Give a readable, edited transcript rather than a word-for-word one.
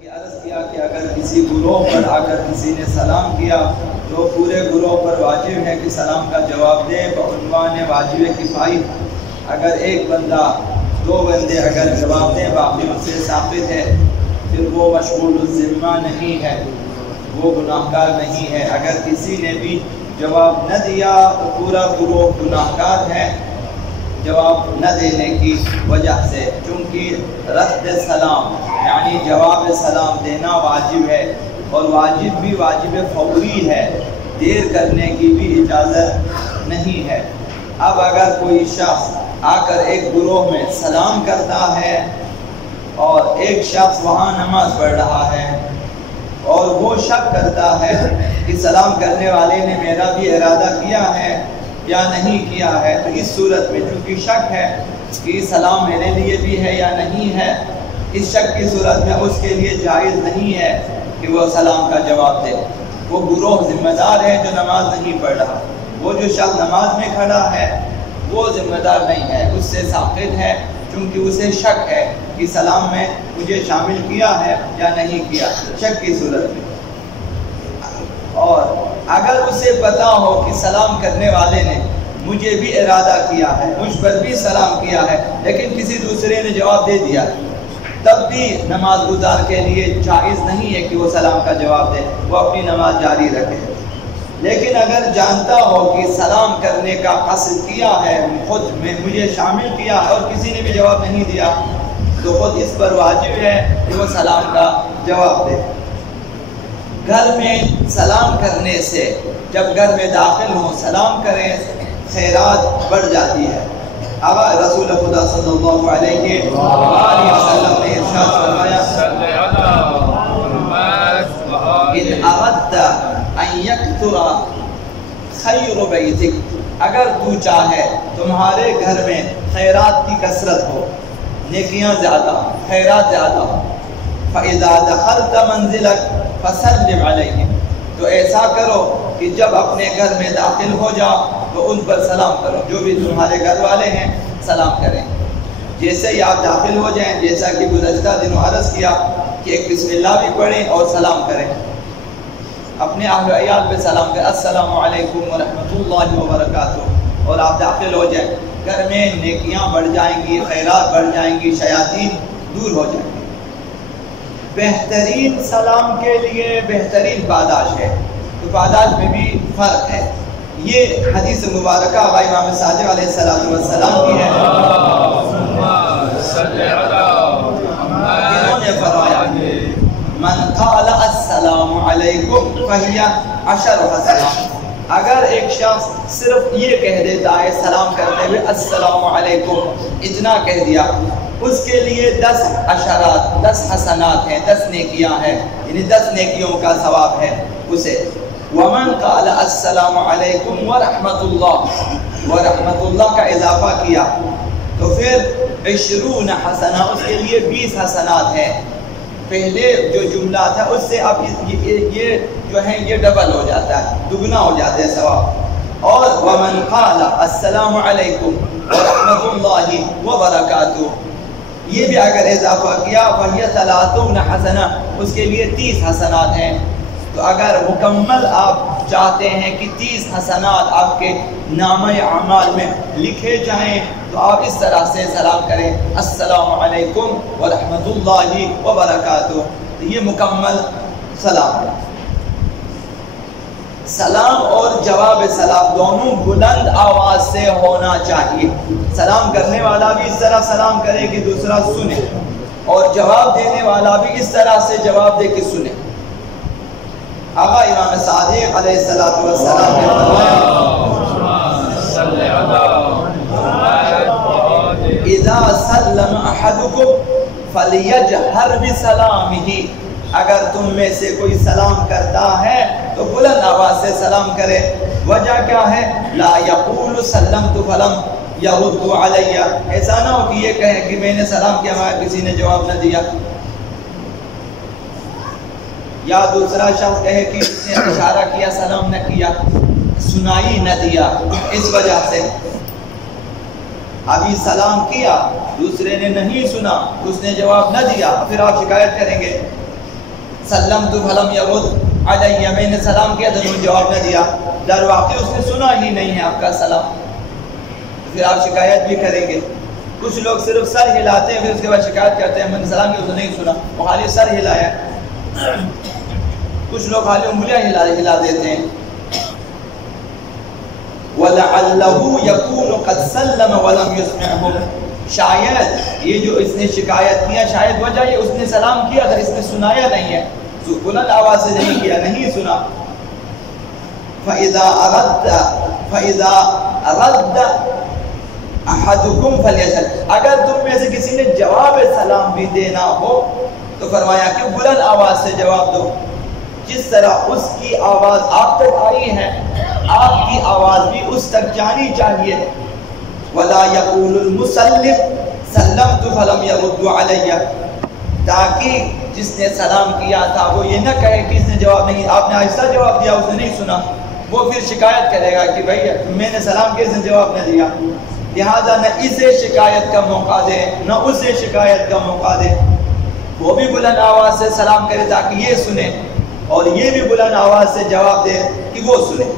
عرض کیا کہ اگر کسی گروہ پر آ کر کسی نے سلام کیا تو پورے گروہ پر واجب ہے کہ سلام کا جواب دے بعنوان واجب کفائی۔ اگر ایک بندہ دو بندے اگر جواب دیں باقی ان سے ثابت ہے پھر وہ مشغول الذمہ نہیں ہے، وہ گناہگار نہیں ہے۔ اگر کسی نے بھی جواب نہ دیا تو پورا گروہ گناہگار ہے جواب نہ دینے کی وجہ سے، چونکہ رد سلام یعنی جواب سلام دینا واجب ہے اور واجب بھی واجب فوری ہے، دیر کرنے کی بھی اجازت نہیں ہے۔ اب اگر کوئی شخص آ کر ایک گروہ میں سلام کرتا ہے اور ایک شخص وہاں نماز پڑھ رہا ہے اور وہ شک کرتا ہے کہ سلام کرنے والے نے میرا بھی ارادہ کیا ہے یا نہیں کیا ہے، تو اس صورت میں چونکہ شک ہے کہ سلام میرے لیے بھی ہے یا نہیں ہے، اس شک کی صورت میں اس کے لیے جائز نہیں ہے کہ وہ سلام کا جواب دے۔ وہ گروہ ذمہ دار ہے جو نماز نہیں پڑھ رہا، وہ جو شخص نماز میں کھڑا ہے وہ ذمہ دار نہیں ہے، اس سے ساقط ہے چونکہ اسے شک ہے کہ سلام میں مجھے شامل کیا ہے یا نہیں کیا، شک کی صورت میں۔ اور اگر اسے پتا ہو کہ سلام کرنے والے نے مجھے بھی ارادہ کیا ہے، مجھ پر بھی سلام کیا ہے، لیکن کسی دوسرے نے جواب دے دیا، تب بھی نماز گزار کے لیے جائز نہیں ہے کہ وہ سلام کا جواب دے، وہ اپنی نماز جاری رکھے۔ لیکن اگر جانتا ہو کہ سلام کرنے کا قصد کیا ہے، خود میں مجھے شامل کیا ہے اور کسی نے بھی جواب نہیں دیا، تو خود اس پر واجب ہے کہ وہ سلام کا جواب دے۔ گھر میں سلام کرنے سے جب گھر میں داخل ہوں سلام کریں، خیرات بڑھ جاتی ہے۔ آقا رسول خدا صلی اللہ علیہ وسلم نے ارشاد فرمایا ان اردت ان یکثر خیر بیتک، اگر تو چاہے تمہارے گھر میں خیرات کی کثرت ہو، نیکیاں زیادہ، خیرات زیادہ ہو، فَإِذَا دَخَلْتَ مَنْزِلَكَ فَسَلِّمْ عَلَيْهِمْ، تو ایسا کرو کہ جب اپنے گھر میں داخل ہو جاؤ تو ان پر سلام کرو، جو بھی تمہارے گھر والے ہیں سلام کریں۔ جیسے ہی آپ داخل ہو جائیں، جیسا کہ گزشتہ دنوں عرض کیا کہ ایک بسم اللہ بھی پڑھیں اور سلام کریں، اپنے اہل و عیال پہ سلام کریں، السلام علیکم ورحمۃ اللہ وبرکاتہ، اور آپ داخل ہو جائیں، گھر میں نیکیاں بڑھ جائیں گی، خیرات بڑھ جائیں گی، شیاطین دور ہو جائیں گی۔ بہترین سلام کے لیے بہترین پاداش ہے، تو پاداش میں بھی فرق ہے۔ یہ حدیث مبارکہ امام صادق علیہ السلام کی ہے، انہوں نے فرمایا من قال السلام علیکم فہی عشر حسنات، اگر ایک شخص صرف یہ کہہ دیتا ہے سلام کرتے ہوئے السلام علیکم، اتنا کہہ دیا، اس کے لیے 10 عشرات، 10 حسنات ہیں، 10 نیکیاں ہیں، یعنی 10 نیکیوں کا ثواب ہے اسے۔ وَمَنْ قَالَ السلام علیکم ورحمۃ اللہ، ورحمۃ اللہ کا اضافہ کیا تو پھر 20 حسنہ، اس کے لیے 20 حسنات ہیں۔ پہلے جو جملہ تھا اس سے اب یہ جو ہے یہ ڈبل ہو جاتا ہے، دگنا ہو جاتا ہے ثواب۔ اور وَمَنْ قَالَ السلام علیکم ورحمۃ اللہ وبرکاتہ، یہ بھی اگر اضافہ کیا وَهِيَ 30 حسنہ، اس کے لیے 30 حسنات ہیں۔ تو اگر مکمل آپ چاہتے ہیں کہ 30 حسنات آپ کے نامہ اعمال میں لکھے جائیں تو آپ اس طرح سے سلام کریں السلام علیکم ورحمۃ اللہ وبرکاتہ، تو یہ مکمل سلام ہے۔ سلام اور جواب سلام دونوں بلند آواز سے ہونا چاہیے، سلام کرنے والا بھی اس طرح سلام کرے کہ دوسرا سنے، اور جواب دینے والا بھی اس طرح سے جواب دے کہ سنے۔ آقا امام صادق علیہ السلام نے فرمایا اذا سلم احدکم فلیجہر بسلامہ، اگر تم میں سے کوئی سلام کرتا ہے تو بلند آواز سے سلام کرے۔ وجہ کیا ہے؟ لا یقول سلمت فلم یرد علی، ایسا نہ ہو کہ یہ کہے کہ میں نے سلام کیا مگر کسی نے جواب نہ دیا، یا دوسرا شخص کہے کہ اس نے اشارہ کیا سلام نہ کیا، سنائی نہ دیا، اس وجہ سے ابھی سلام کیا دوسرے نے نہیں سنا، اس نے جواب نہ دیا، پھر آپ شکایت کریں گے سلمت فلم يرد علیہ، میں نے سلام کیا تو انہوں نے جواب نہ دیا، در واقع اس نے سنا ہی نہیں ہے آپ کا سلام، پھر آپ شکایت بھی کریں گے۔ کچھ لوگ صرف سر ہلاتے ہیں، پھر اس کے بعد شکایت کرتے ہیں میں نے سلام کیا اس نے نہیں سنا، وہ خالی سر ہلایا۔ کچھ لوگ خالی انگلیاں ہلا دیتے ہیں۔ وَلَعَلَّهُ يَكُونُ قَدْ سَلَّمَ وَلَمْ يُسْمِعْهُمْ، شاید یہ جو اس نے شکایت کیا، شاید وجہ یہ اس نے سلام کیا تھا، اس نے سنایا نہیں ہے، بلند آواز سے نہیں کیا، نہیں سنا۔ فَإِذَا أَرَدَّ أَحَدُكُمْ فَلْيَسْأَلْ، اگر تم میں سے کسی نے جواب سلام بھی دینا ہو تو فرمایا کہ بلند آواز سے جواب دو، جس طرح اس کی آواز آپ تک آئی ہے آپ کی آواز بھی اس تک جانی چاہیے۔ وَلَا يَقُولُ الْمُسَلِّمُ سَلَّمْتُ فَلَمْ يَرُدُّ عَلَيَّ، تاکہ جس نے سلام کیا تھا وہ یہ نہ کہے کہ اس نے جواب نہیں، آپ نے آہستہ جواب دیا اس نے نہیں سنا، وہ پھر شکایت کرے گا کہ بھائی میں نے سلام کیا اس نے جواب نہ دیا۔ لہذا نہ اسے شکایت کا موقع دے نہ اسے شکایت کا موقع دے، وہ بھی بلند آواز سے سلام کرے تاکہ یہ سنے، اور یہ بھی بلند آواز سے جواب دے کہ وہ سنے۔